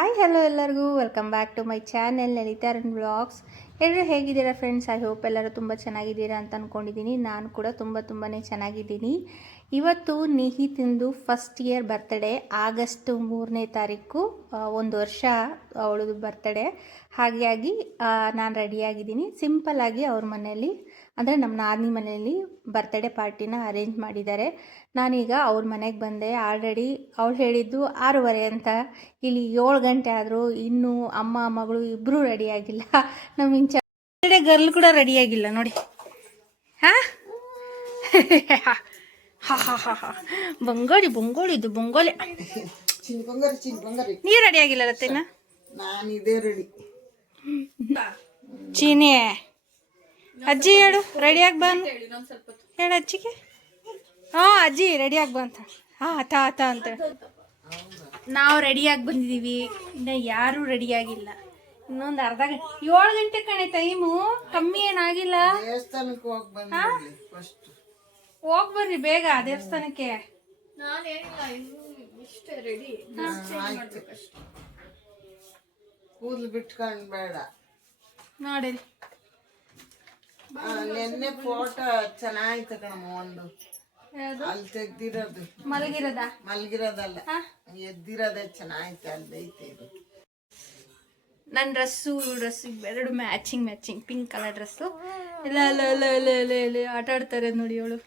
Hi hello ಎಲ್ಲರಿಗೂ welcome back to my channel ಲಲಿತಾರನ್ vlogs. ಎಲ್ಲರೂ ಹೇಗಿದ್ದೀರಾ ಫ್ರೆಂಡ್ಸ್? ಐ ಹೋಪ್ ಎಲ್ಲರೂ ತುಂಬ ಚೆನ್ನಾಗಿದ್ದೀರಾ ಅಂತ ಅಂದ್ಕೊಂಡಿದ್ದೀನಿ. ನಾನು ಕೂಡ ತುಂಬಾ ಚೆನ್ನಾಗಿದ್ದೀನಿ. ಇವತ್ತು ನಿಹಿತಿಂದು ಫಸ್ಟ್ ಇಯರ್ ಬರ್ತಡೇ, ಆಗಸ್ಟ್ 3ನೇ ತಾರೀಕು, 1 ವರ್ಷ ಅವಳದು ಬರ್ತಡೇ. ಹಾಗಾಗಿ ನಾನು ರೆಡಿಯಾಗಿದ್ದೀನಿ. ಸಿಂಪಲ್ಲಾಗಿ ಅವ್ರ ಮನೆಯಲ್ಲಿ, ಅಂದರೆ ನಮ್ಮ ನಾದಿನಿ ಮನೆಯಲ್ಲಿ ಬರ್ತ್ಡೇ ಪಾರ್ಟಿನ ಅರೇಂಜ್ ಮಾಡಿದ್ದಾರೆ. ನಾನೀಗ ಅವ್ರ ಮನೆಗೆ ಬಂದೆ. ಆಲ್ರೆಡಿ ಅವಳು ಹೇಳಿದ್ದು 6:30 ಅಂತ, ಇಲ್ಲಿ 7 ಗಂಟೆ ಆದರೂ ಇನ್ನೂ ಅಮ್ಮ ಮಗಳು ಇಬ್ಬರೂ ರೆಡಿಯಾಗಿಲ್ಲ. ನಮ್ಮ ಬರ್ತ್ಡೇ ಗರ್ಲ್ ಕೂಡ ರೆಡಿಯಾಗಿಲ್ಲ ನೋಡಿ. ಹಾಂ ಬಂಗೋಳಿ ಇದು ಬಂಗೋಲೆ. ನೀವು ರೆಡಿಯಾಗಿಲ್ಲ ರತ್ತೇನ? ಚೀನಿ ಅಜ್ಜಿ ಹೇಳು ರೆಡಿಯಾಗಿ ಬಂದು ಹೇಳು ಅಜ್ಜಿಗೆ. ಹಾಂ ಅಜ್ಜಿ ರೆಡಿಯಾಗಿ ಬಂತ. ಹಾಂ ಆತ ಅಂತ ನಾವು ರೆಡಿಯಾಗಿ ಬಂದಿದ್ದೀವಿ. ಇನ್ನು ಯಾರೂ ರೆಡಿಯಾಗಿಲ್ಲ. ಇನ್ನೊಂದು ಅರ್ಧ ಗಂಟೆ, 7 ಗಂಟೆ ಕಣೆ ಟೈಮು, ಕಮ್ಮಿ ಏನಾಗಿಲ್ಲ. ಹೋಗಿ ಬರ್ರಿ ಬೇಗ ದೇವಸ್ಥಾನಕ್ಕೆ. ಕೂದಲು ಬಿಟ್ಕೊಂಡ್ ಬೇಡ ನೋಡಿ. ನೆನ್ನೆ ಫೋಟೋ ಚೆನ್ನಾಗಿತ್ತು ಕಣಮ್ಮ. ಒಂದು ಅಲ್ಲಿ ತೆಗ್ದಿರೋದು ಮಲಗಿರೋದಲ್ಲ, ಎದ್ದಿರೋದೇ ಚೆನ್ನಾಗಿತ್ತು. ಅಲ್ಲೈತೆ ಇದು ನನ್ನ ಡ್ರೆಸ್ಸು ಎರಡು ಮ್ಯಾಚಿಂಗ್ ಪಿಂಕ್ ಕಲರ್ ಡ್ರೆಸ್ಸು. ಇಲ್ಲ ಆಟ ಆಡ್ತಾರೆ ನೋಡಿ ಅವಳು.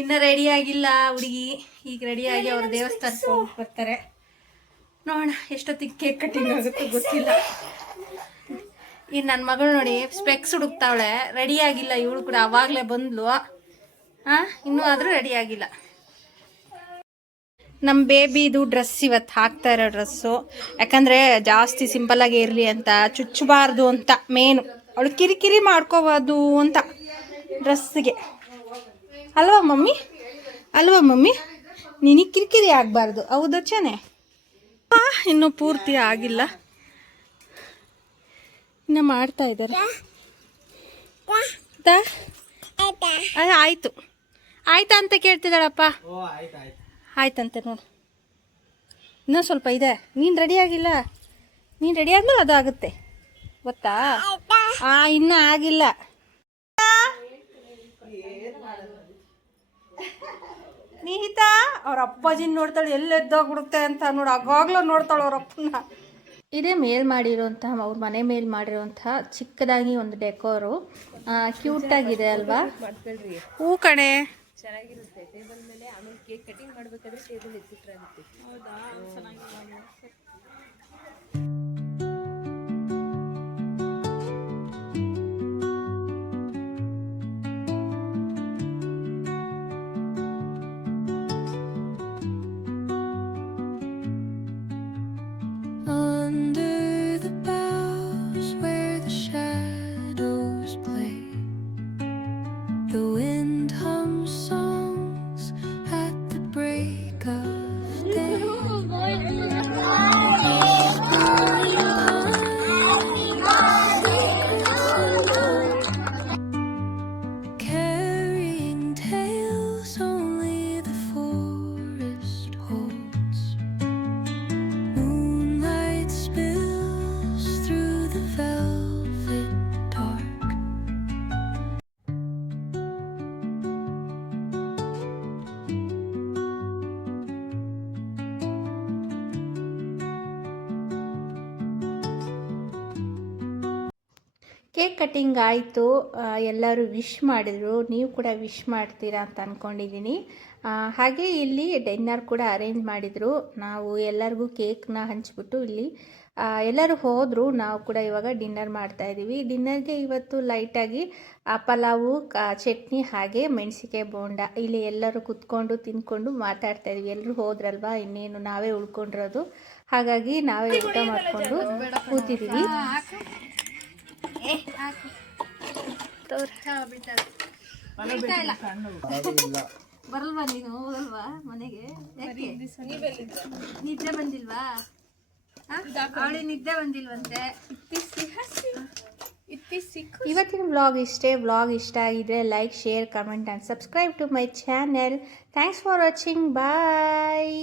ಇನ್ನೂ ರೆಡಿಯಾಗಿಲ್ಲ ಹುಡುಗಿ. ಈಗ ರೆಡಿಯಾಗಿ ಅವ್ರ ದೇವಸ್ಥಾನಕ್ಕೆ ಹೋಗಿ ಬರ್ತಾರೆ. ನೋಡೋಣ ಎಷ್ಟೊತ್ತಿಗೆ ಕೇಕ್ ಕಟ್ಟಿಂಗ್ ಆಗುತ್ತೋ ಗೊತ್ತಿಲ್ಲ. ಈಗ ನನ್ನ ಮಗಳು ನೋಡಿ ಸ್ಪೆಕ್ಸ್ ಹುಡುಕ್ತಾವಳೆ, ರೆಡಿಯಾಗಿಲ್ಲ. ಇವಳು ಕೂಡ ಅವಾಗಲೇ ಬಂದ್ಲು. ಇನ್ನೂ ಆದರೂ ರೆಡಿಯಾಗಿಲ್ಲ. ನಮ್ಮ ಬೇಬಿದು ಡ್ರೆಸ್ ಇವತ್ತು ಹಾಕ್ತಾ ಇರೋ ಡ್ರೆಸ್ಸು. ಯಾಕಂದರೆ ಜಾಸ್ತಿ ಸಿಂಪಲ್ಲಾಗಿ ಇರಲಿ ಅಂತ, ಚುಚ್ಚಬಾರ್ದು ಅಂತ ಮೇನು. ಅವಳು ಕಿರಿಕಿರಿ ಮಾಡ್ಕೋಬಾರ್ದು ಅಂತ ಡ್ರೆಸ್ಸಿಗೆ. ಅಲ್ವಾ ಮಮ್ಮಿ? ನಿನಗೆ ಕಿರಿಕಿರಿ ಆಗಬಾರ್ದು, ಹೌದಾ ಚಾನೆ? ಇನ್ನೂ ಪೂರ್ತಿ ಆಗಿಲ್ಲ, ಇನ್ನು ಮಾಡ್ತಾ ಇದ್ದಾರೆ. ಆಯ್ತಾ ಅಂತ ಕೇಳ್ತಿದ್ದಾಳಪ್ಪ. ಆಯ್ತಂತೆ ನೋಡು. ಇನ್ನೂ ಸ್ವಲ್ಪ ಇದೆ. ನೀನು ರೆಡಿ ಆಗಿಲ್ಲ. ನೀನು ರೆಡಿ ಆದ್ಮೇಲೆ ಅದು ಆಗುತ್ತೆ ಗೊತ್ತಾ? ಇನ್ನೂ ಆಗಿಲ್ಲ. ನಿಹಿತಾ ಅವ್ರ ಅಪ್ಪಾಜಿನ ನೋಡ್ತಾಳೆ, ಎಲ್ಲೆದ್ದೋಗ್ಬಿಡುತ್ತೆ ಅಂತ ನೋಡು. ಆಗಾಗ್ಲೂ ನೋಡ್ತಾಳೆ ಅವ್ರ ಅಪ್ಪನ. ಇದೇ ಮೇಲ್ ಮಾಡಿರೋಂಥ, ಅವ್ರ ಮನೆ ಮೇಲೆ ಮಾಡಿರೋಂಥ ಚಿಕ್ಕದಾಗಿ ಒಂದು ಡೆಕೋರು. ಕ್ಯೂಟಾಗಿದೆ ಅಲ್ವಾ? ಹೂ ಕಣೆ ಚೆನ್ನಾಗಿರುತ್ತೆ. ಟೇಬಲ್ ಮೇಲೆ ಆಮೇಲೆ ಕೇಕ್ ಕಟಿಂಗ್ ಮಾಡಬೇಕಾದ್ರೆ ಟೇಬಲ್ ಎತ್ತಿಟ್ರೆ ಆಗುತ್ತೆ. ಹೌದಾ? ಚೆನ್ನಾಗಿ. ಕೇಕ್ ಕಟ್ಟಿಂಗ್ ಆಯಿತು. ಎಲ್ಲರೂ ವಿಶ್ ಮಾಡಿದರು. ನೀವು ಕೂಡ ವಿಶ್ ಮಾಡ್ತೀರಾ ಅಂತ ಅಂದ್ಕೊಂಡಿದ್ದೀನಿ. ಹಾಗೆ ಇಲ್ಲಿ ಡಿನ್ನರ್ ಕೂಡ ಅರೇಂಜ್ ಮಾಡಿದರು. ನಾವು ಎಲ್ಲರಿಗೂ ಕೇಕ್ನ ಹಂಚ್ಬಿಟ್ಟು ಇಲ್ಲಿ ಎಲ್ಲರೂ ಹೋದರು. ನಾವು ಕೂಡ ಇವಾಗ ಡಿನ್ನರ್ ಮಾಡ್ತಾಯಿದ್ದೀವಿ. ಡಿನ್ನರ್ಗೆ ಇವತ್ತು ಲೈಟಾಗಿ ಪಲಾವು, ಚಟ್ನಿ, ಹಾಗೆ ಮೆಣಸಿಕಾಯಿ ಬೋಂಡ. ಇಲ್ಲಿ ಎಲ್ಲರೂ ಕುತ್ಕೊಂಡು ತಿಂದ್ಕೊಂಡು ಮಾತಾಡ್ತಾಯಿದ್ವಿ. ಎಲ್ಲರೂ ಹೋದ್ರಲ್ವ, ಇನ್ನೇನು ನಾವೇ ಉಳ್ಕೊಂಡಿರೋದು. ಹಾಗಾಗಿ ನಾವೇ ಊಟ ಮಾಡಿಕೊಂಡು ಕೂತಿದ್ದೀವಿ. ಬರಲ್ವಾ ನೀನು? ಹೋಗಲ್ವಾ ಮನೆಗೆ? ನಿದ್ದೆ ಬಂದಿಲ್ವಾ? ಅವಳಿ ನಿದ್ದೆ ಬಂದಿಲ್ವಂತೆ. ಇವತ್ತಿನ ವ್ಲಾಗ್ ಇಷ್ಟೇ. ವ್ಲಾಗ್ ಇಷ್ಟ ಆಗಿದ್ರೆ like, share, comment and subscribe to my channel. Thanks for watching. Bye.